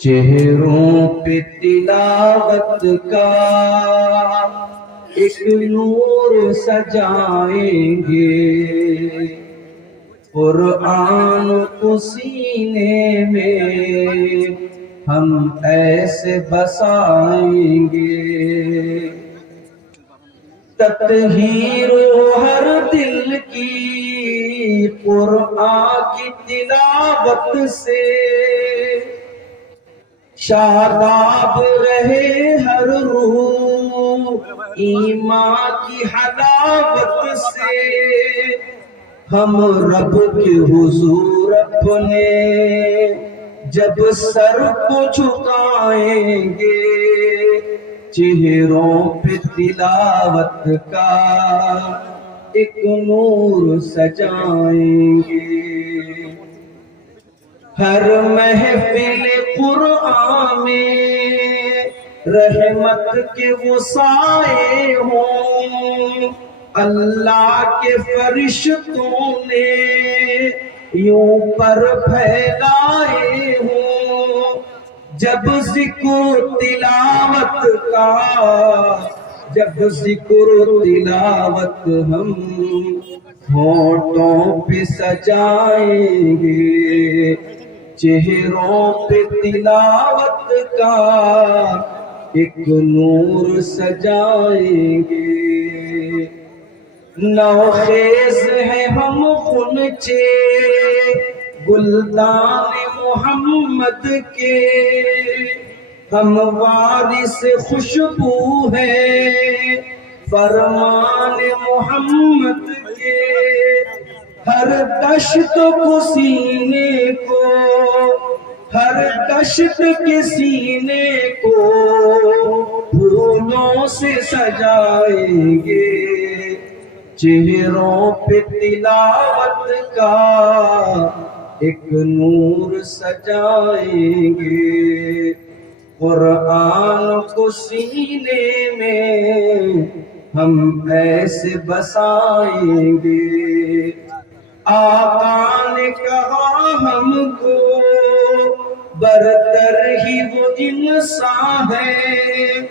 चेहरों पे तिलावत का एक नूर सजाएंगे, कुरान को सीने में हम ऐसे बसाएंगे। तत्हीरो हर दिल की कुरान की तिलावत से, शादाब रहे हर रूह ईमान की हलावत से। हम रब के हुजूर अपने जब सर को झुकाएंगे, चेहरों पे तिलावत का एक नूर सजाएंगे। हर महफिल कुरान में रहमत के वो साए हों, अल्लाह के फरिश्तों ने यूं पर फैलाए हों। जब जिक्र तिलावत का, जब जिक्र तिलावत हम होठों पे सजाएंगे, चेहरों पे तिलावत का एक नूर सजाएंगे। नौखेज है हम खुनचे गुलदान मोहम्मद के, हम वारिस खुशबू है फरमान मोहम्मद के। हर दश्त को सीने को, हर दश्त के सीने को फूलों से सजाएंगे, चेहरों पे तिलावत का एक नूर सजाएंगे। कुरान को सीने में हम ऐसे बसाएंगे। आका ने कहा हमको बरतर ही वो इंसान है,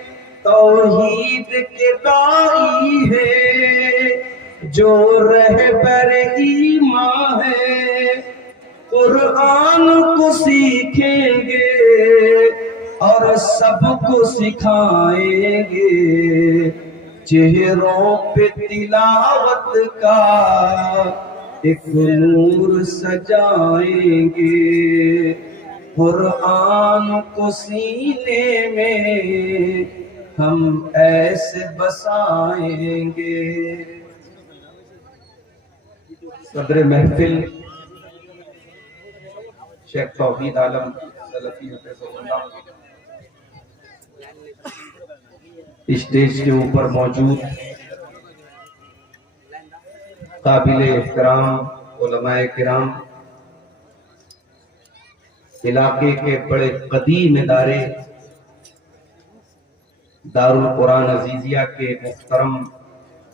तौहीद के दाई है जो रहबर ईमान है। कुरान को सीखेंगे और सबको सिखाएंगे, चेहरों पे तिलावत का एक नूर सजाएंगे। कुरान को सीने में हम ऐसे बसाएंगे। सदर महफिल शेख तौहीद आलम सलफी हफ़िज़हुल्लाह स्टेज के ऊपर मौजूद काबिल एहतराम उलमाए किराम, इलाके के बड़े कदीम इदारे दारुल कुरान अजीजिया के मुहतरम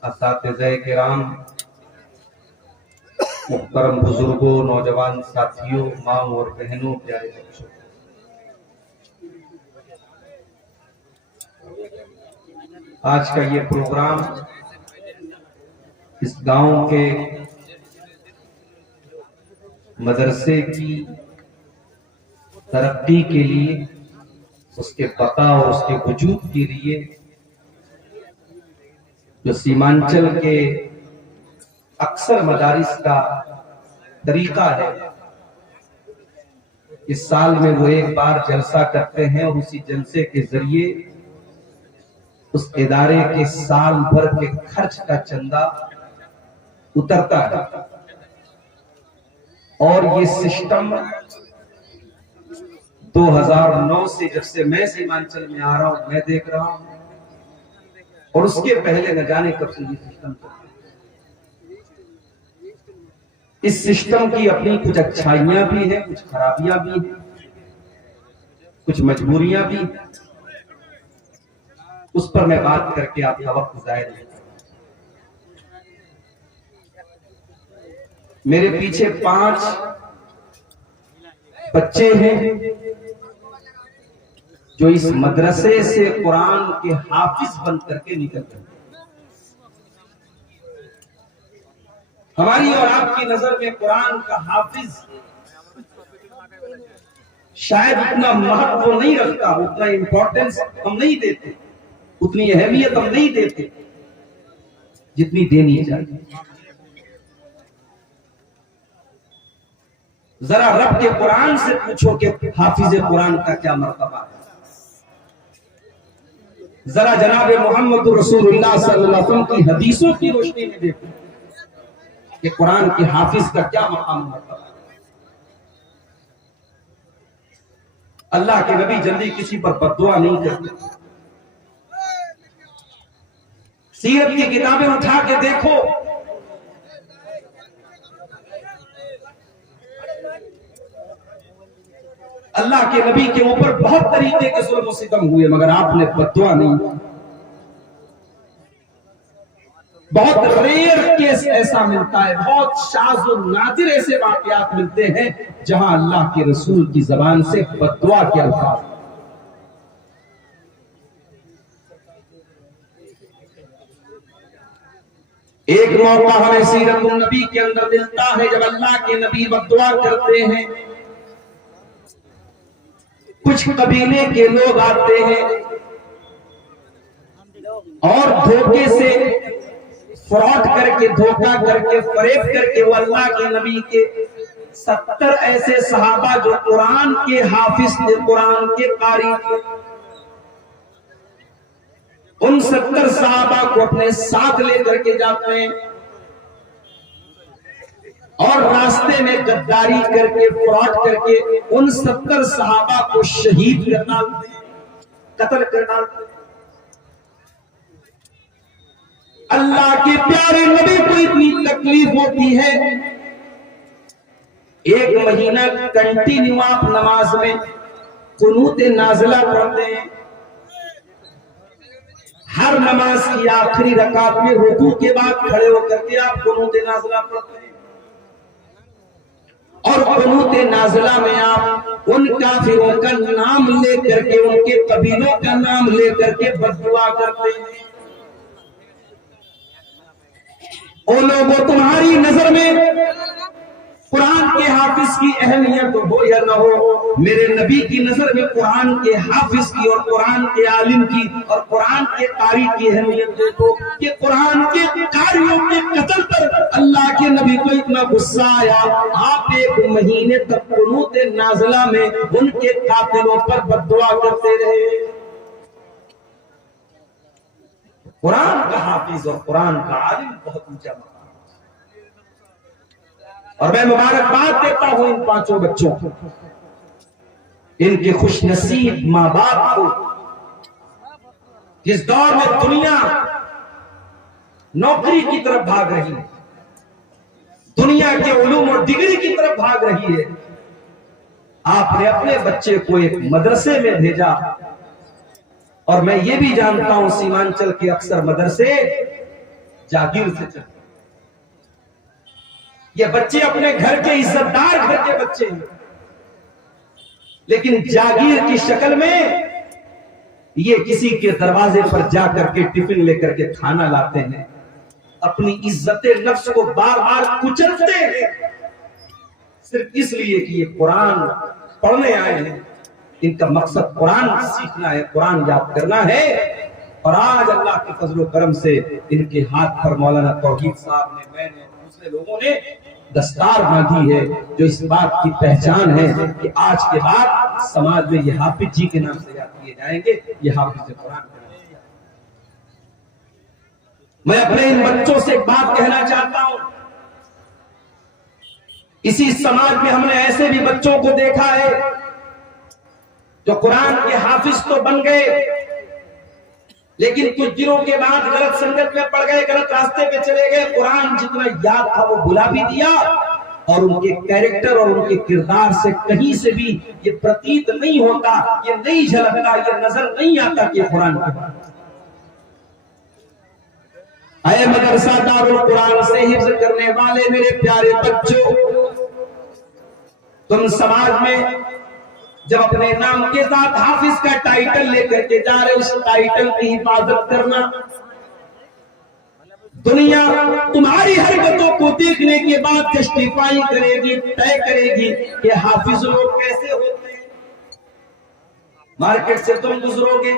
असातिज़े किराम, मुहतरम बुजुर्गों, नौजवान साथियों, माँ और बहनों, प्यारे बच्चों, आज का ये प्रोग्राम इस गांव के मदरसे की तरक्की के लिए, उसके बका और उसके वजूद के लिए, जो सीमांचल के अक्सर मदारिस का तरीका है, इस साल में वो एक बार जलसा करते हैं और उसी जलसे के जरिए उस इदारे के साल भर के खर्च का चंदा उतरता है। और ये सिस्टम 2009 से, जब से मैं सीमांचल में आ रहा हूं, मैं देख रहा हूं, और उसके पहले न जाने कब से ये सिस्टम इस सिस्टम की अपनी कुछ अच्छाइयां भी है, कुछ खराबियां भी हैं, कुछ मजबूरियां भी हैं। उस पर मैं बात करके आपका वक्त जाया नहीं। मेरे पीछे 5 बच्चे हैं जो इस मदरसे से कुरान के हाफिज बन करके निकल गए। हमारी और आपकी नजर में कुरान का हाफिज शायद उतना महत्व नहीं रखता, उतना इंपॉर्टेंस हम नहीं देते, उतनी अहमियत हम नहीं देते जितनी देनी चाहिए। जरा रब के कुरान से पूछो कि हाफिज कुरान का क्या मर्तबा है। जरा जनाब मोहम्मद रसूलुल्लाह सल्लल्लाहु अलैहि वसल्लम की हदीसों की रोशनी में देखो कि कुरान के हाफिज का क्या मकाम मर्तबा है। अल्लाह के नबी जल्दी किसी पर बद्दुआ नहीं करते। सीरत की किताबें उठा के देखो, अल्लाह के नबी के ऊपर बहुत तरीके के जुल्म सितम हुए, मगर आपने बद्दुआ नहीं। बहुत रेयर केस ऐसा मिलता है, बहुत शाज़ और नादिर ऐसे वाक़यात मिलते हैं जहां अल्लाह के रसूल की जबान से बद्दुआ के अल्फाज। एक मौका हमें सीरत नबी के अंदर मिलता है जब अल्लाह के नबी बद्दुआ करते हैं। कुछ कबीले के लोग आते हैं और धोखे से फ्रॉड करके, धोखा करके, फरेब करके वो अल्लाह के नबी के 70 ऐसे सहाबा जो कुरान के हाफिज थे, कुरान के कारी थे, उन 70 सहाबा को अपने साथ लेकर के जाते हैं और रास्ते में गद्दारी करके, फ्रॉड करके उन 70 सहाबा को शहीद कर डालते, कत्ल कर डालते। अल्लाह के प्यारे नबी को इतनी तकलीफ होती है, एक महीना कंटिन्यू आप नमाज में कुनूत नाज़िला पढ़ते हैं। हर नमाज की आखिरी रकात में रुकू के बाद खड़े होकर के आप कुनूत नाज़िला पढ़ते हैं और कुनूत नाज़िला में आप उन काफिरों का नाम लेकर के, उनके कबीलों का नाम लेकर के बद्दुआ करते हैं। ओ लोगों, तुम्हारी नजर में कुरान के हाफिज की अहमियत हो या ना हो, मेरे नबी की नजर में कुरान के हाफिज की और कुरान के आलिम की और कुरान के कारी की अहमियत देखो कि कुरान के कारियों के कत्ल पर अल्लाह के नबी को इतना गुस्सा आया, आप एक महीने तक कुनूत नाज़िला में उनके कातिलों पर बद्दुआ करते रहे। कुरान का हाफिज और कुरान का आलिम बहुत ऊंचा मकाम। और मैं मुबारकबाद देता हूं इन 5 बच्चों को, इनके खुशनसीब मां बाप को, जिस दौर में दुनिया नौकरी की तरफ भाग रही है, दुनिया के उलूम और डिग्री की तरफ भाग रही है, आपने अपने बच्चे को एक मदरसे में भेजा। और मैं ये भी जानता हूं सीमांचल के अक्सर मदरसे जागीर से चलते, ये बच्चे अपने घर के इज्जतदार घर के बच्चे हैं, लेकिन जागीर की शक्ल में ये किसी के दरवाजे पर जाकर के टिफिन लेकर के खाना लाते हैं, अपनी इज्जत नफ्स को बार बार कुचलते हैं सिर्फ इसलिए कि ये कुरान पढ़ने आए हैं। इनका मकसद कुरान सीखना है, कुरान याद करना है। और आज अल्लाह के फजल करम से इनके हाथ पर मौलाना तौहीद साहब ने, मैंने, दूसरे लोगों ने दस्तार बांधी है, जो इस बात की पहचान है कि आज के बाद समाज में ये हाफिज जी के नाम से याद किए जाएंगे, ये हाफिज कुरान। मैं अपने इन बच्चों से एक बात कहना चाहता हूं, इसी समाज में हमने ऐसे भी बच्चों को देखा है जो कुरान के हाफिज तो बन गए, लेकिन कुछ दिनों के बाद गलत संगत में पड़ गए, गलत रास्ते पे चले गए, कुरान जितना याद था वो भुला भी दिया और उनके कैरेक्टर और उनके किरदार से कहीं से भी ये प्रतीत नहीं होता, ये नहीं झलकता, ये नजर नहीं आता कि कुरान का। अय मदरसा दारुल कुरान से हिफ्ज करने वाले मेरे प्यारे बच्चों, तुम समाज में जब अपने नाम के साथ हाफिज का टाइटल लेकर के जा रहे, उस टाइटल की हिफाजत करना। दुनिया तुम्हारी हरकतों को देखने के बाद जस्टिफाई करेगी, तय करेगी कि हाफिज लोग कैसे होते हैं। मार्केट से तुम गुजरोगे,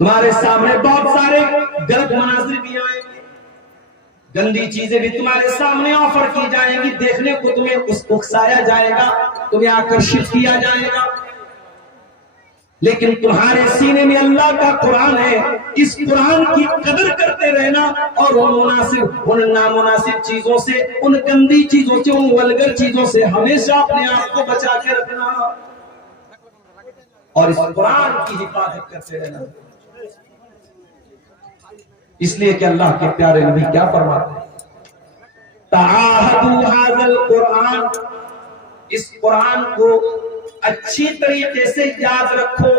तुम्हारे सामने बहुत सारे गलत मनाजिर भी आएंगे, गंदी चीजें भी तुम्हारे सामने ऑफर की जाएंगी, देखने को तुम्हें उकसाया जाएगा, तुम्हें आकर्षित किया जाएगा। लेकिन तुम्हारे सीने में अल्लाह का कुरान है, इस कुरान की कदर करते रहना और उन नामुनासिब चीजों से, उन गंदी चीजों से, उन वल्गर चीजों से हमेशा अपने आप को बचा के रखना और इस कुरान की हिफाजत करते रहना। इसलिए कि अल्लाह के प्यारे नबी क्या फरमाते हैं, ताहदु हाज़ल कुरान, इस कुरान को अच्छी तरीके से याद रखो।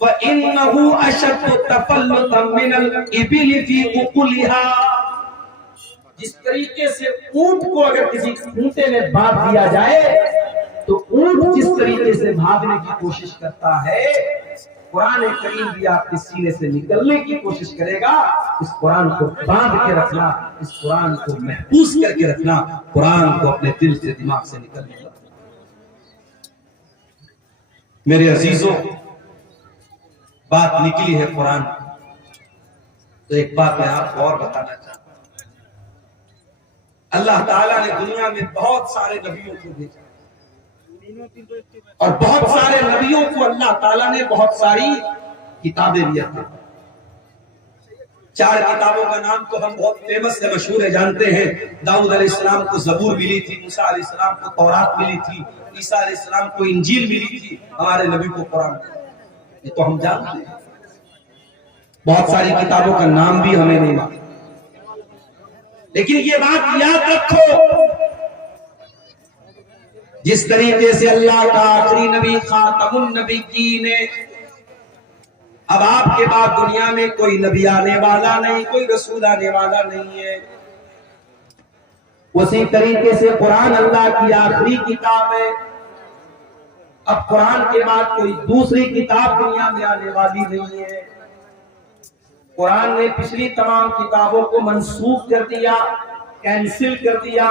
फ़इन्नहु अशद्दु तफ़ल्लुतन मिनल इबिल फी उकुलिहा, जिस तरीके से ऊंट को अगर किसी खूंटे में बांध दिया जाए तो ऊंट जिस तरीके से भागने की कोशिश करता है, कुरान करीम भी आपके सीने से निकलने की कोशिश करेगा। इस कुरान को बांध के रखना, इस कुरान को महफूज करके रखना, कुरान को अपने दिल से, दिमाग से निकलने। मेरे अजीजों, बात निकली है कुरान, तो एक बात मैं आपको और बताना चाहता हूं। अल्लाह ताला ने दुनिया में बहुत सारे नबियों को भेजा और बहुत सारे नबियों को अल्लाह ताला ने बहुत सारी किताबें दिया था। 4 किताबों का नाम तो हम बहुत फेमस है, मशहूर है, जानते हैं। दाऊद अलैहिस्सलाम को ज़बूर मिली थी, मूसा अलैहिस्सलाम को तौरात मिली थी, ईसा अलैहिस्सलाम को इंजील मिली थी, हमारे नबी को कुरान। ये तो हम जानते हैं। बहुत सारी किताबों का नाम भी हमें नहीं मालूम, लेकिन ये बात याद रखो, जिस तरीके से अल्लाह का आखिरी नबी खातमुन नबीयीन ने, अब आपके बाद दुनिया में कोई नबी आने वाला नहीं, कोई रसूल आने वाला नहीं है, उसी तरीके से कुरान अल्लाह की आखिरी किताब है। अब कुरान के बाद कोई दूसरी किताब दुनिया में आने वाली नहीं है। कुरान ने पिछली तमाम किताबों को मंसूख कर दिया, कैंसिल कर दिया।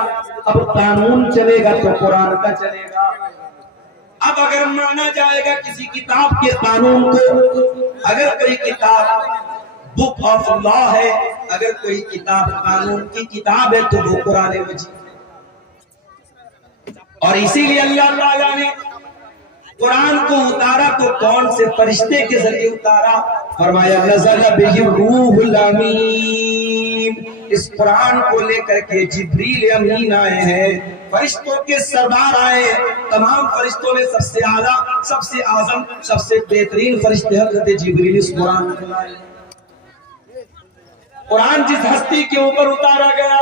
अब कानून चलेगा तो कुरान का चलेगा। अब अगर माना जाएगा किसी किताब के कानून को, अगर कोई किताब बुक ऑफ लॉ है, अगर कोई किताब कानून की किताब है, तो वो कुरान मजीद। और इसीलिए अल्लाह ताला ने कुरान को उतारा तो कौन से फरिश्ते के जरिए उतारा? फरमाया नज़ल बिही रूहुल अमीन, इस कुरान को लेकर के जिब्रील अमीन आए हैं, फरिश्तों के सरदार आए। तमाम फरिश्तों में सबसे आला, सबसे आजम, सबसे बेहतरीन फरिश्ते हज़रत जिब्रील इस कुरान को लाए। कुरान जिस हस्ती के ऊपर उतारा गया,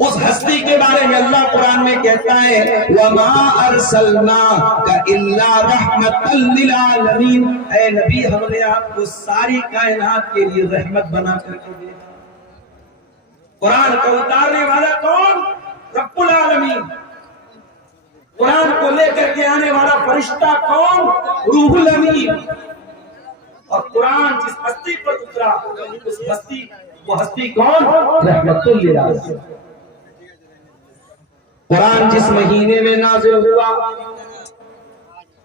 उस हस्ती के बारे में अल्लाह कुरान में कहता है, वमा अरसलनाका इल्ला रहमतल लिल आलमीन, ऐ नबी हमने आपको सारी कायनात के लिए रहमत बना करके भेजा। कुरान को उतारने वाला कौन? रब्बुल आलमीन। कुरान को लेकर के आने वाला फरिश्ता कौन? रूहुल अमीन। और कुरान जिस हस्ती पर उतरा, उस हस्ती, वो हस्ती कौन? रहमतुल लिल आलमीन। कुरान जिस महीने में नाज़िल हुआ,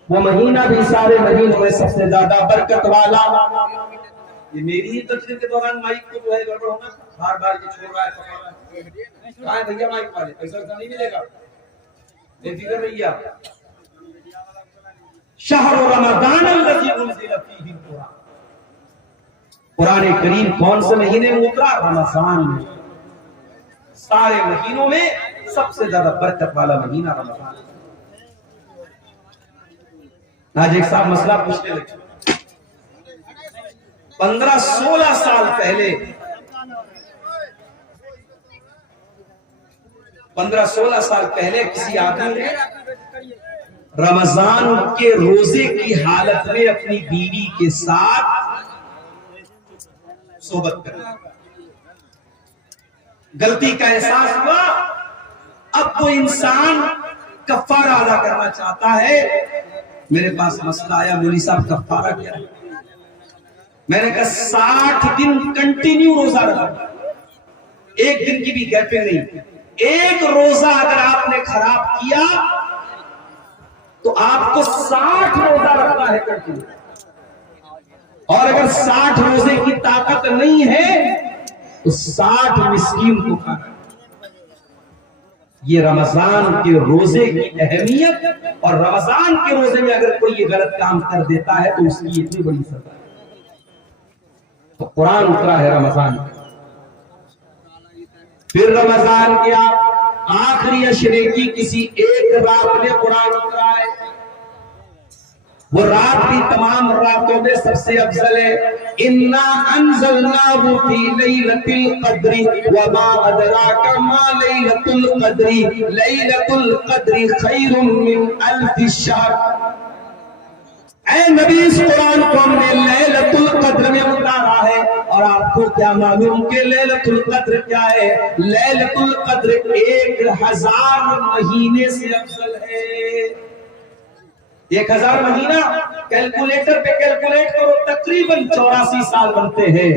वो महीना भी सारे महीनों में सबसे ज्यादा बरकत वाला। ये मेरी ही तकरीर के दौरान माइक को जो है गड़बड़ होना, बार बार ये छोड़ रहा है, कहाँ है भैया माइक वाले? पैसा नहीं मिलेगा, बेफिक्र रहिए। शहर रमज़ान अल्लज़ी उन्ज़िला फ़ीही कुरान, कुरान करीम कौन से महीने में उतरा? रमज़ान में। सारे महीनों में सबसे ज्यादा बरकत वाला महीना रमज़ान। आज एक साहब मसला पूछने लगे, 15-16 साल पहले, 15-16 साल पहले किसी आदमी ने रमजान के रोजे की हालत में अपनी बीवी के साथ सोबत कर, गलती का एहसास हुआ। अब वो इंसान कफ्फारा अदा करना चाहता है। मेरे पास मसला आया, मौलवी साहब कफ्फारा क्या है? मैंने कहा 60 दिन कंटिन्यू रोजा रखा, एक दिन की भी गैपिंग नहीं। एक रोजा अगर आपने खराब किया तो आपको 60 रोजा रखना है कंटिन्यू। और अगर 60 रोजे की ताकत नहीं है तो 60 मिस्कीन को खाना। ये रमजान के रोजे की अहमियत, और रमजान के रोजे में अगर कोई ये गलत काम कर देता है तो उसकी इतनी बड़ी सजा है। तो कुरान उतरा है रमजान, फिर रमजान के आखिरी अशरे की किसी एक रात में कुरान उतरा है। वो रात भी तमाम रातों में सबसे अफजल है। इन्ना अंज़लनाहु फी लैलतिल क़द्रि व मा अदराका मा लैलतुल क़द्रि लैलतुल क़द्रि खैरुम मिन अल्फि शहर। ऐ नबी, इस कुरान को हमने लैलतुल क़द्र में उतारा है। और आपको क्या मालूम कि लैलतुल क़द्र क्या है? लैलतुल क़द्र 1000 महीने से अफजल है। 1000 महीना कैलकुलेटर पे कैलकुलेट करो, तकरीबन 84 साल बनते हैं।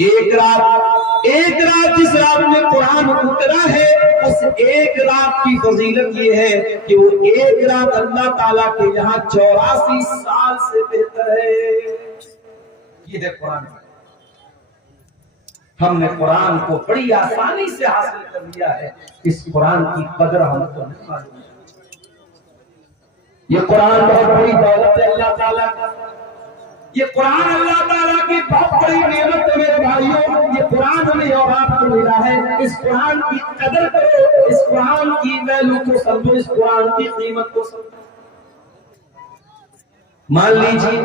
एक रात जिस रात में कुरान उतरा है, उस एक रात की फजीलत ये है कि वो एक रात अल्लाह ताला के यहाँ 84 साल से बेहतर है। ये है कुरान। हमने कुरान को बड़ी आसानी से हासिल कर लिया है। इस कुरान की कदर हमको नहीं मालूम। ये कुरान बहुत बड़ी दौलत है अल्लाह ताला का। ये कुरान अल्लाह ताला की बहुत बड़ी नेमत है मेरे भाइयों। ये कुरान हमें और आपको मिला है। इस कुरान की कदर करो, इस कुरान की वैल्यू को समझो, इस कुरान की कीमत को समझो। मान लीजिए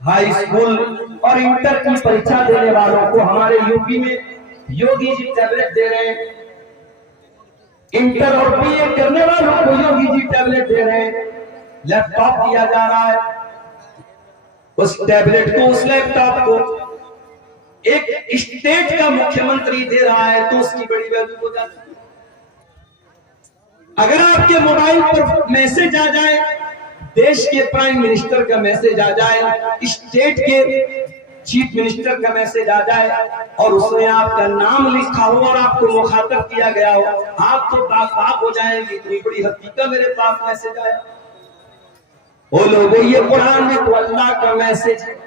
हाई स्कूल और इंटर की परीक्षा देने वालों को हमारे यूपी में योगी जी टैबलेट दे रहे हैं। इंटर और बीए करने वालों को योगी जी टैबलेट दे रहे हैं। लैपटॉप दिया जा रहा है। उस टैबलेट को, उस लैपटॉप को एक स्टेट का मुख्यमंत्री दे रहा है तो उसकी बड़ी वैल्यू हो जाती है। अगर आपके मोबाइल पर मैसेज आ जाए, देश के प्राइम मिनिस्टर का मैसेज आ जाए, स्टेट के चीफ मिनिस्टर का मैसेज आ जाए और उसमें आपका नाम लिखा हो और आपको मुखातब किया गया हो, आप तो बाग हो जाएंगे। इतनी बड़ी हकीकत मेरे पास मैसेज आया। ओ लोगों, ये कुरान में तो अल्लाह का मैसेज है।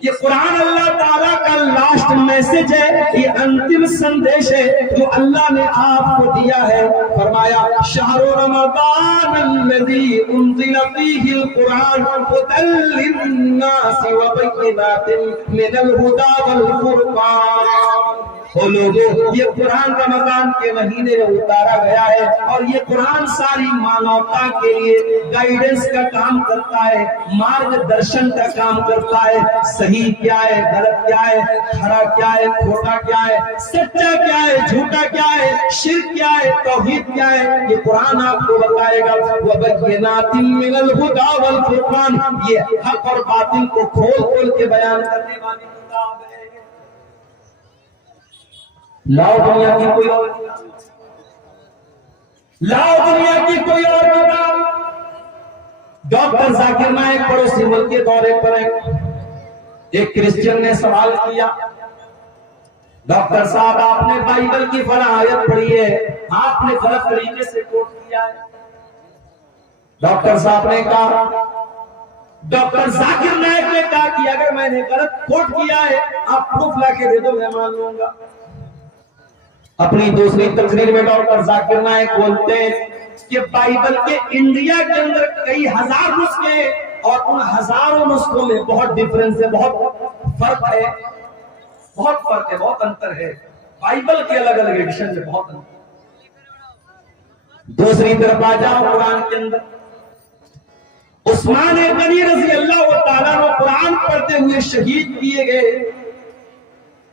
ये कुरान अल्लाह ताला का लास्ट मैसेज है। ये अंतिम संदेश है जो अल्लाह ने आपको दिया है। फरमाया शहरु रमज़ान अल्लज़ी उन्ज़िला फ़ीहिल कुरान हुदल लिन्नासि व बय्यिनातिन मिनल हुदा वल फ़ुरक़ान। ओ लोगों, ये कुरान रमजान के महीने में उतारा गया है और ये कुरान सारी मानवता के लिए गाइडेंस का काम करता है, मार्गदर्शन का काम करता है। सही क्या है, गलत क्या है, खरा क्या है, खोटा क्या है, सच्चा क्या है, झूठा क्या है, शिर्क क्या है, तौहीद क्या है, ये कुरान आपको बताएगा। वबय्यिनातिन मिनल हुदा वल फ़ुरक़ान, ये हक और बातिल को खोल खोल के बयान करने वाली किताब है। लाओ दुनिया की कोई और किताब, लाओ दुनिया की कोई और किताब। डॉक्टर जाकिर नाइक पड़ोसी मुल्क के दौरे पर है। एक क्रिश्चियन ने सवाल किया, डॉक्टर साहब आपने बाइबल की फला आयत पढ़ी है, आपने गलत तरीके से कोट किया है। डॉक्टर साहब ने कहा, डॉक्टर जाकिर नाइक ने कहा कि अगर मैंने गलत कोट किया है आप प्रूफ लाके दे दो, मैं मान लूंगा। अपनी दूसरी तकरीर में डॉक्टर जाकिर नाइक बोलते हैं कि बाइबल के इंडिया के अंदर कई हजार नुस्खे हैं और उन हजारों नुस्खों में बहुत डिफरेंस है, बहुत फर्क है, बहुत अंतर है। बाइबल के अलग अलग एडिशन में बहुत अंतर। दूसरी तरफ आ जाओ कुरान के अंदर, उस्मान गनी रज़ी अल्लाह तआला अन्हु कुरान पढ़ते हुए शहीद किए गए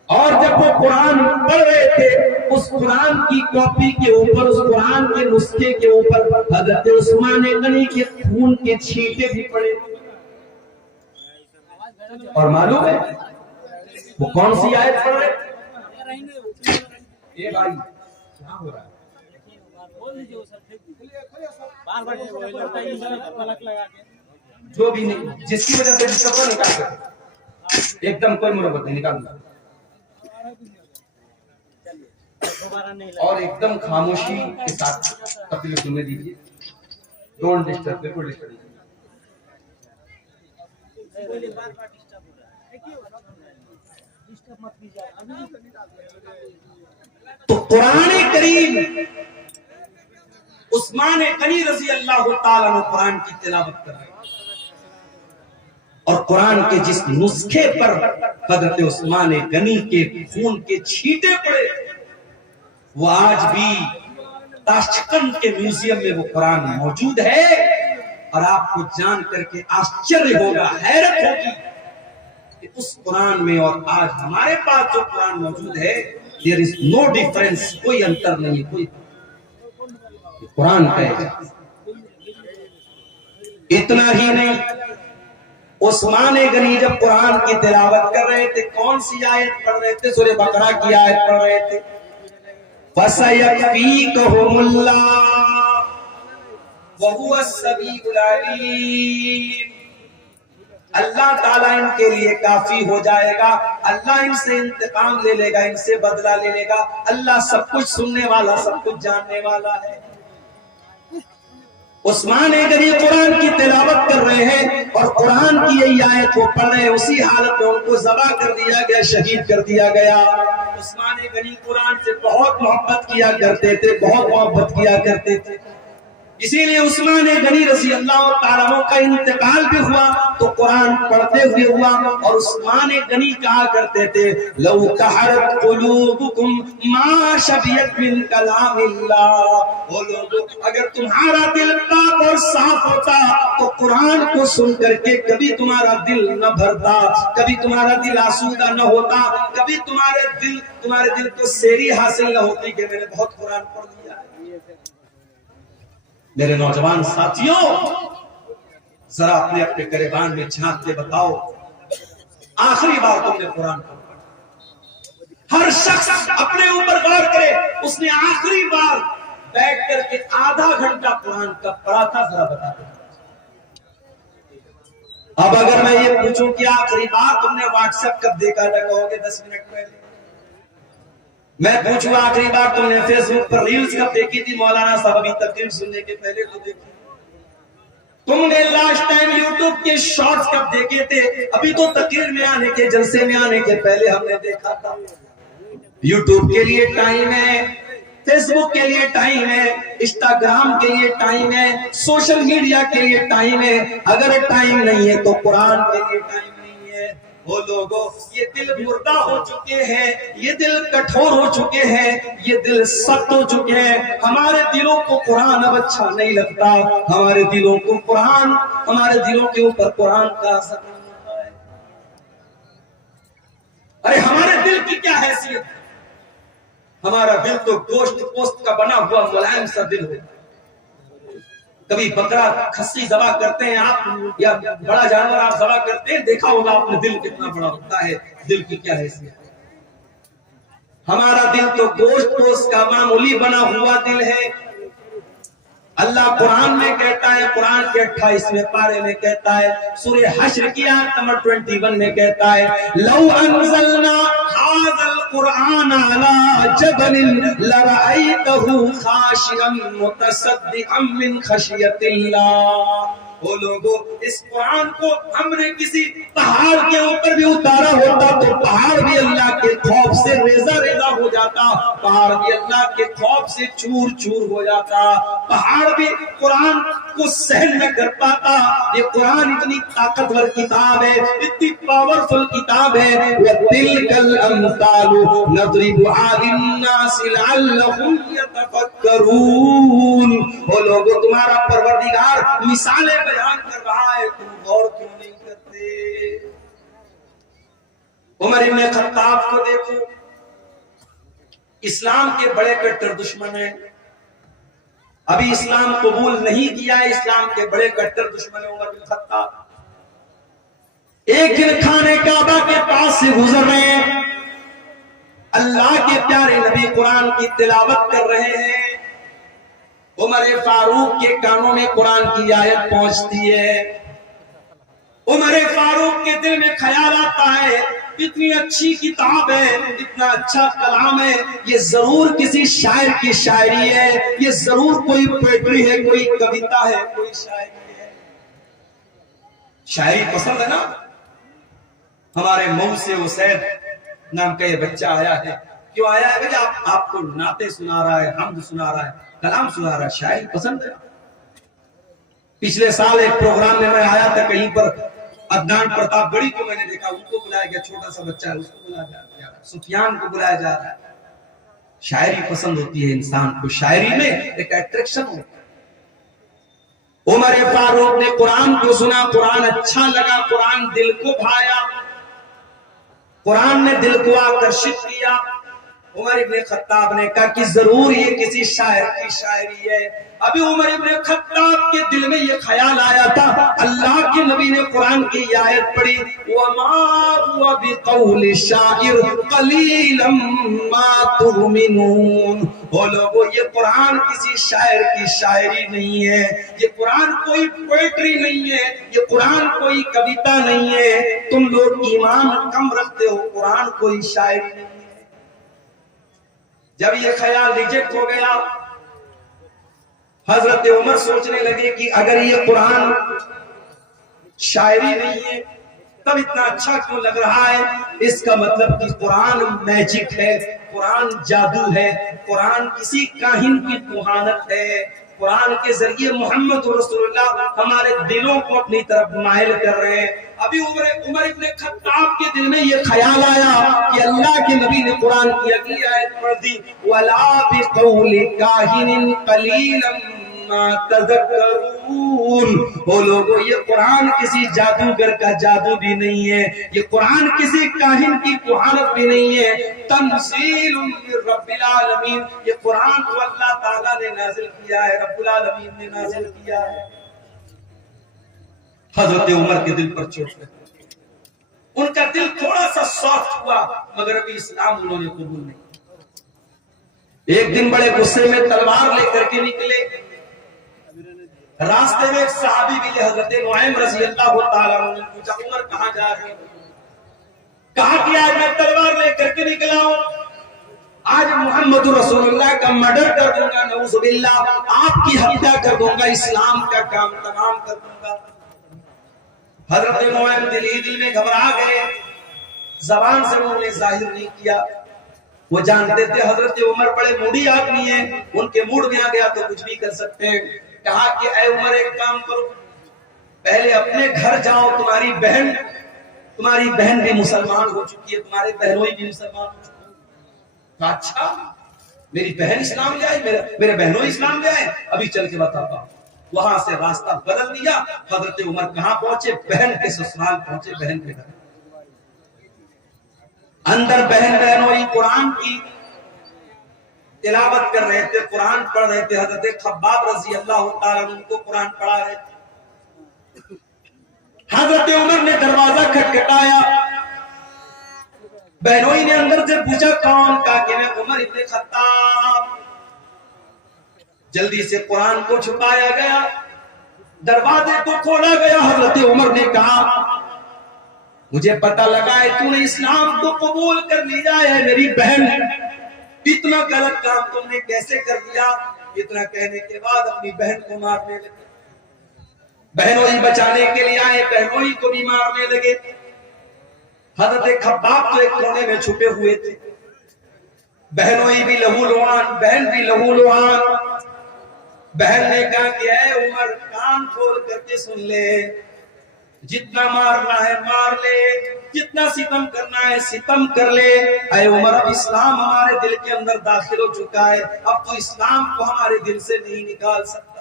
और जब वो कुरान पढ़ रहे थे उस कुरान की कॉपी के ऊपर, उस कुरान के नुस्खे के ऊपर हजरत उस्मान गनी के खून के छींटे भी पड़े। और मालूम है वो कौन सी आयत पढ़ रहे? ये भाई क्या हो रहा है? जो भी नहीं, जिसकी वजह से डिस्टर्ब निकाल दो, एकदम कोई मुरब्बत नहीं, निकाल दो। और एकदम खामोशी के साथ तकलीफ सुनने दीजिए, डोंट डिस्टर्ब, बिल्कुल डिस्टर्ब नहीं। तो कुरान करीम, उस्मान गनी रजी अल्लाह ताला अन्हु कुरान की तिलावत कर रहे हैं, और कुरान के जिस नुस्खे पर हजरत उस्मान गनी के खून के छींटे पड़े, वो आज भी ताशकंद के म्यूजियम में वो कुरान मौजूद है। और आपको जान करके आश्चर्य होगा, हैरत होगी कि उस कुरान में और आज हमारे पास जो कुरान मौजूद है, देयर इज नो डिफरेंस, कोई अंतर नहीं है, कोई कुरान का है। इतना ही नहीं, उस्मान गनी जब कुरान की तिलावत कर रहे थे, कौन सी आयत पढ़ रहे थे? सूरह बकरा की आयत पढ़ रहे थे, फसयकफीकहुमुल्लाह वहुवस समीउल अलीम। अल्लाह ताला इनके लिए काफी हो जाएगा, अल्लाह इनसे इंतकाम ले लेगा, इनसे बदला ले लेगा। अल्लाह सब कुछ सुनने वाला, सब कुछ जानने वाला है। उस्मान गनी कुरान की तिलावत कर रहे हैं और कुरान की यही आयत को पढ़ रहे हैं, उसी हालत में उनको ज़बा कर दिया गया, शहीद कर दिया गया। उस्मान गनी कुरान से बहुत मोहब्बत किया करते थे, बहुत मोहब्बत किया करते थे, इसीलिए उस्मान गनी रज़ी अल्लाह ताला अन्हु का इंतकाल भी हुआ तो कुरान पढ़ते हुए हुआ। और उस्मान गनी कहा करते थे, लौ कहरत कुलूबुकुम मा शबियत मिन कलामिल्लाह। वो लोगों, अगर तुम्हारा दिल पाक और साफ होता तो कुरान को सुन करके कभी तुम्हारा दिल न भरता, कभी तुम्हारा दिल आसूदा न होता, कभी तुम्हारे दिल को सेरी हासिल न होती कि मैंने बहुत कुरान पढ़ लिया। मेरे नौजवान साथियों, जरा अपने अपने गिरबान में झांक के बताओ, आखिरी बार तुमने कुरान पढ़ा? हर शख्स अपने ऊपर गौर करे, उसने आखिरी बार बैठ करके आधा घंटा कुरान का पढ़ा था, जरा बता दो। अब अगर मैं ये पूछूं कि आखिरी बार तुमने व्हाट्सएप कब देखा था, कहोगे 10 मिनट पहले। मैं पूछूं आखिरी बार तुमने फेसबुक पर रील्स कब देखी थी, मौलाना साहब अभी तकरीर सुनने के पहले तो देखी। तुमने लास्ट टाइम यूट्यूब के शॉर्ट्स कब देखे थे, अभी तो तकरीर में आने के, जलसे में आने के पहले हमने देखा था। यूट्यूब के लिए टाइम है, फेसबुक के लिए टाइम है, इंस्टाग्राम के लिए टाइम है, सोशल मीडिया के लिए टाइम है। अगर टाइम नहीं है तो कुरान के लिए टाइम नहीं है। वो लोगों, ये दिल मुर्दा हो चुके हैं, ये दिल कठोर हो चुके हैं, ये दिल सख्त हो चुके हैं। हमारे दिलों को कुरान अब अच्छा नहीं लगता, हमारे दिलों को कुरान, हमारे दिलों के ऊपर कुरान का असर नहीं होता है। अरे हमारे दिल की क्या हैसियत? हमारा दिल तो गोश्त पोस्त का बना हुआ मुलायम सा दिल है। कभी बकरा खस्सी ज़बा करते हैं आप, या बड़ा जानवर आप ज़बा करते हैं, देखा होगा आपने दिल कितना बड़ा होता है, दिल की क्या हैसियत है। हमारा दिल तो गोश्त पोस्त का मामूली बना हुआ दिल है। अल्लाह कुरान में कहता है, कुरान के 28वें पारे में कहता है, सूरह हश्र की आयत नंबर 21 में कहता है, लौ अंज़लना हाज़ल कुरान अला जबलिन लरअयतहु खाशिअन मुतसद्दिअन मिन खशियतिल्लाह। वो लोगों, इस कुरान को हमने किसी पहाड़ के ऊपर भी उतारा होता तो पहाड़ भी अल्लाह के खौफ से रेजा रेजा हो जाता, पहाड़ भी अल्लाह के खौफ से चूर चूर हो जाता, पहाड़ भी कुरान को सहन न कर पाता। ये कुरान इतनी ताकतवर किताब है, इतनी पावरफुल किताब है। वतिलकल अम्सालु नदरिबुहा लिन्नासि लअल्लहुम यतफक्करून। वो लोगों, तुम्हारा परवरदिगार मिसालें बयान कर रहा है, तुम गौर क्यों नहीं करते? उमर इब्न खत्ताब को देखो, इस्लाम के बड़े कट्टर दुश्मन हैं, अभी इस्लाम कबूल नहीं किया है, इस्लाम के बड़े कट्टर दुश्मन है उमर बिन खत्ताब। एक दिन खाने काबा के पास से गुजर रहे हैं, अल्लाह के प्यारे नबी कुरान की तिलावत कर रहे हैं। उमर फारूक के कानों में कुरान की आयत पहुंचती है। उमर फारूक के दिल में ख्याल आता है, इतनी अच्छी किताब है, इतना अच्छा कलाम है, ये जरूर किसी शायर की शायरी है, ये जरूर कोई पोएट्री है, कोई कविता है, कोई शायरी है। शायरी पसंद है ना। हमारे मुंह से उसैद नाम का ये बच्चा आया है। क्यों आया है भैया? आपको नाते सुना रहा है, हमद सुना रहा है, कलाम सुना रहा है, शायरी पसंद है। पिछले साल एक प्रोग्राम में मैं आया था, कहीं पर अदनान प्रताप गढ़ी को मैंने देखा, उनको बुलाया गया, छोटा सा बच्चा है उसको बुलाया जा रहा है, सुफियान को बुलाया जा रहा है। शायरी पसंद होती है इंसान को, शायरी में एक अट्रैक्शन होता है। उमर फारूक ने कुरान को सुना, कुरान अच्छा लगा, कुरान दिल को भाया, कुरान ने दिल को आकर्षित किया। उमर इब्ने खत्ताब ने कहा कि जरूर ये किसी शायर की शायरी है। अभी उमर इब्ने खत्ताब के दिल में ये ख्याल आया था, अल्लाह के नबी ने कुरान की आयत पढ़ी, वमा हुवा बिक़ौलि शाइर क़लीलन मा तुमिनून। वो लोगों, ये कुरान किसी शायर की शायरी नहीं है, ये कुरान कोई पोएट्री नहीं है, ये कुरान कोई कविता नहीं है। तुम लोग ईमान कम रखते हो, कुरान कोई शायरी नहीं है। जब ये ख्याल रिजेक्ट हो गया, हजरत उमर सोचने लगे कि अगर ये कुरान शायरी नहीं है तब इतना अच्छा क्यों लग रहा है? इसका मतलब कि कुरान मैजिक है, कुरान जादू है, कुरान किसी काहिन की कुहानत है। कुरान के जरिए मोहम्मद रसूलुल्लाह हमारे दिलों को अपनी तरफ माइल कर रहे हैं। अभी उमर इब्ने खत्ताब के दिल में ये ख्याल आया कि अल्लाह के नबी ने कुरान की अगली आयत पढ़ दी, वला बिक़ौलि काहिनिन क़लीलन मा तज़क्करून। वो लोगों, ये कुरान किसी जादूगर का जादू भी नहीं है, ये कुरान किसी काहिन की कुहानत भी नहीं है। तंज़ीलुम मिर रब्बिल आलमीन, ये कुरान तो अल्लाह ताला ने नाजिल किया है, रब्बुल आलमीन ने नाजिल किया है। हजरत उमर के दिल पर चोट लगी, उनका दिल थोड़ा सा सॉफ्ट हुआ, मगर अभी इस्लाम उन्होंने कबूल नहीं। एक दिन बड़े गुस्से में तलवार लेकर के निकले। रास्ते में एक सहाबी मिले, हजरत नुआइम रज़ी अल्लाह तआला अन्हु ने पूछा, उमर कहां जा रहे हैं? कहा कि आज मैं तलवार लेकर के निकला हूं, आज मोहम्मद रसूलुल्लाह का मर्डर कर दूंगा, नऊजुबिल्लाह, आपकी हत्या कर दूंगा, इस्लाम का काम तमाम कर दूंगा। हजरत नुआइम दिल में घबरा गए, जबान से उन्होंने जाहिर नहीं किया। वो जानते थे हजरत उमर बड़े मूडी आदमी हैं, उनके मूड में आ गया तो कुछ भी कर सकते हैं। कहा कि ऐ उमर, एक काम करो, पहले अपने घर जाओ, तुम्हारी बहन भी मुसलमान हो चुकी है, तुम्हारे बहनोई भी मुसलमान हो चुकी है। अच्छा, मेरी बहन इस्लाम ले आई, मेरे बहनों इस्लाम ले आए, अभी चल के बताता हूं। वहां से रास्ता बदल लिया। हजरत उमर कहां पहुंचे? बहन के ससुराल पहुंचे, बहन के घर। अंदर बहनोई कुरान की तिलावत कर रहे थे, कुरान पढ़ रहे थे। हजरत खब्बाब रजी अल्लाह तआला उनको कुरान पढ़ा रहे थे। हजरत उमर ने दरवाजा खटखटाया, बहनोई ने अंदर से पूछा कौन? कहा कि मैं उमर इब्ने खत्ताब। जल्दी से कुरान को छुपाया गया, दरवाजे को खोला गया। हजरत उमर ने कहा, मुझे पता लगा है तूने इस्लाम को कबूल कर लिया है, मेरी बहन, इतना गलत काम तुमने कैसे कर दिया? इतना कहने के बाद अपनी बहन को मारने लगे। बहनोई बचाने के लिए आए, बहनोई को भी मारने लगे। हजरत खब्बाब तो एक कोने में छुपे हुए थे, बहनोई भी लहूलुहान, बहन भी लहूलुहान। बहन ने कहा कि ऐ उमर, कान खोल करके सुन ले, जितना मारना है मार ले, जितना सितम करना है सितम कर ले। ऐ उमर, अब इस्लाम हमारे दिल के अंदर दाखिल हो चुका है, अब तो इस्लाम को हमारे दिल से नहीं निकाल सकता।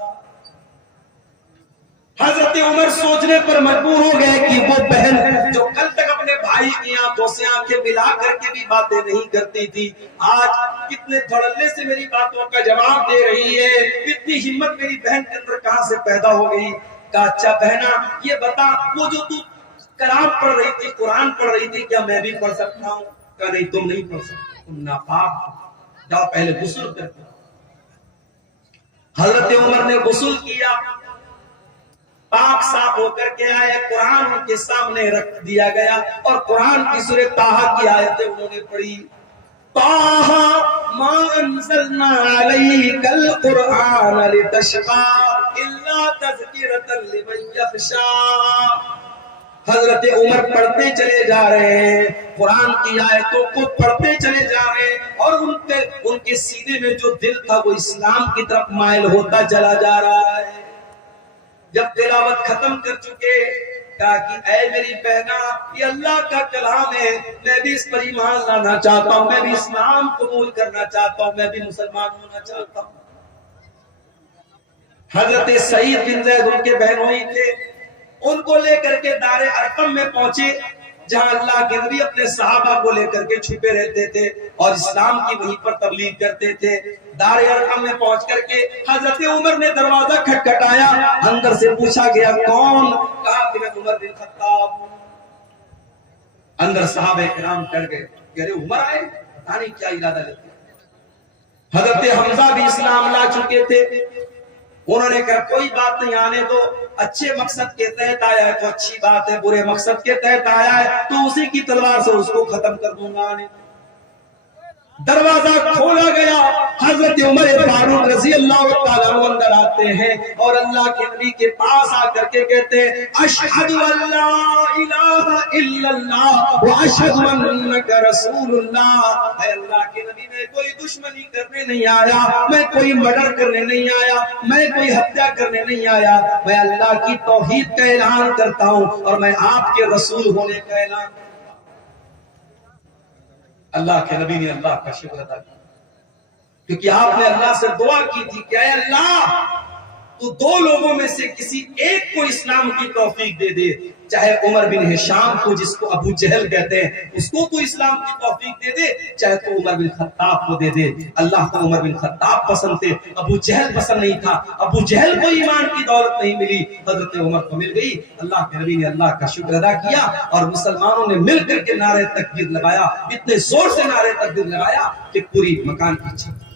हजरत उमर सोचने पर मजबूर हो गए कि वो बहन जो कल तक अपने भाई की आंखों से आंखें मिला करके भी बातें नहीं करती थी, आज कितने धड़ल्ले से मेरी बातों का जवाब दे रही है। इतनी हिम्मत मेरी बहन के अंदर कहां से पैदा हो गई? कहा, अच्छा बहना, ये बता, वो जो तू कलाम पढ़ रही थी, कुरान पढ़ रही थी, क्या मैं भी पढ़ सकता हूँ? कहा, नहीं, तुम नहीं पढ़ सकते, तुम नापाक हो, जाओ पहले गुस्ल करके। हजरत उमर ने गुस्ल किया, पाक साफ होकर के आए, कुरान उनके सामने रख दिया गया और कुरान की सूरह ताहा की आयतें उन्होंने पढ़ी। ताहा मा अंज़लना अलैकल कुरआन लितशक़ा इल्ला तज़किरतन लिमन यख़शा। हजरत उमर पढ़ते चले जा रहे हैं, कुरान की आयतों को पढ़ते चले जा रहे हैं और उनके सीने में जो दिल था वो इस्लाम की तरफ माइल होता चला जा रहा है। जब तिलावत खत्म कर चुके, कहा कि ऐ मेरी बहना, ये अल्लाह का कलाम है, मैं भी इस पर ईमान लाना चाहता हूँ, मैं भी इस्लाम कबूल करना चाहता हूँ, मैं भी मुसलमान होना चाहता हूँ। हजरत सईद बिन ज़ैद उनके बहनोई थे, उनको लेकर के दारे अरकम में पहुंचे, जहां अल्लाह के नबी अपने सहाबा को लेकर के छुपे रहते थे और इस्लाम की वहीं पर तबलीग करते थे। दारे अरकम में पहुंच करके हजरत उमर ने दरवाजा खटखटाया, अंदर से पूछा गया कौन? कहा कि मैं उमर बिन खत्ताब। अंदर सहाबा किराम कर गए, अरे उमर आए, पता नहीं क्या इरादा लेते। हजरत हमजा भी इस्लाम ला चुके थे, उन्होंने कहा कोई बात नहीं, आने दो, अच्छे मकसद के तहत आया है तो अच्छी बात है, बुरे मकसद के तहत आया है तो उसी की तलवार से उसको खत्म कर दूंगा। आने दरवाजा खोला गया, हजरत उमर फारूक रज़ी अल्लाह तआला अन्हु अंदर आते हैं और अल्लाह के नबी के पास आकर के कहते हैं अशहदु अल्ला इलाहा इल्लल्लाह व अशहदु अन्नका रसूलुल्लाह। अल्लाह के नबी, मैं कोई दुश्मनी करने नहीं आया, मैं कोई मर्डर करने नहीं आया, मैं कोई हत्या करने नहीं आया, मैं अल्लाह की तौहीद का ऐलान करता हूँ और मैं आपके रसूल होने का ऐलान। अल्लाह के नबी ने अल्लाह का शुक्र अदा किया, क्योंकि आपने अल्लाह से दुआ की थी कि अल्लाह तू दो लोगों में से किसी एक को इस्लाम की तौफीक दे दे, चाहे उमर बिन हिशाम को, जिसको अबू जहल कहते हैं, उसको तो इस्लाम की तौफीक दे दे, चाहे तो उमर बिन खत्ताब को दे दे। अल्लाह को उमर बिन खत्ताब पसंद थे, अबू जहल पसंद नहीं था, अबू जहल को ईमान की दौलत नहीं मिली, हजरत उमर को मिल गई। अल्लाह के नबी ने अल्लाह का शुक्र अदा किया और मुसलमानों ने मिलकर के नारे तकबीर लगाया, इतने जोर से नारे तकबीर लगाया कि पूरी मकान की छत